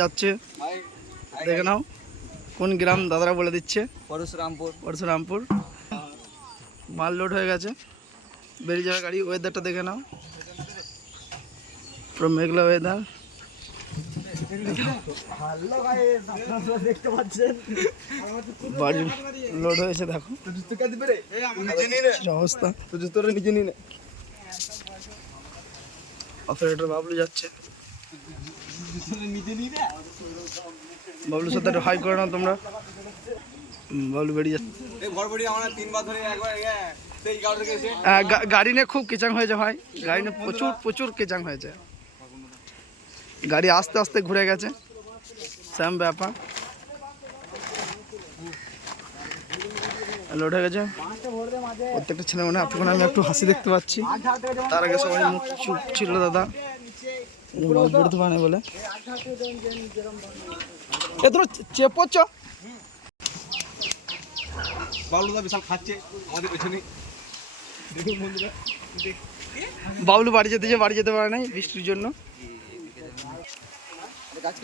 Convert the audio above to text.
যাচ্ছে। দেখে নাও কোন গ্রাম দাদারা বলে দিচ্ছে। পরশুরামপুর। পরশুরামপুর। মাল লোড হয়ে গেছে। বেরিয়ে যাবে গাড়ি ওয়েদারটা দেখে নাও। পুরো মেঘলা ওয়েদার বাড়ি লোড হয়েছে দেখো। অবস্থা। অপারেটর বাবলু যাচ্ছে। বাবলুর সাথে একটু হাই করে নাও তোমরা। বাবলু বেরিয়ে যাচ্ছে। সেই গাড়ি নিয়ে খুব কেচাং হয়েছে ভাই। গাড়ি নিয়ে প্রচুর প্রচুর কেচাং হয়েছে। গাড়ি আস্তে আস্তে ঘুরে গেছে। স্যাম ব্যাপার। লোড হয়ে গেছে। প্রত্যেকটা ছেলে মানে এতক্ষণ আমি একটু হাসি দেখতে পাচ্ছি। তার আগে সবাই মুখ চুপ ছিল দাদা। মাছ বেরোতে বলে এ তোর চেপোচ্ছ বাবলুদা বিশাল খাচ্ছে আমাদের পেছনে দেখুন বন্ধুরা বাবলু বাড়ি যেতে যে বাড়ি যেতে পারে নাই বৃষ্টির জন্য গাছ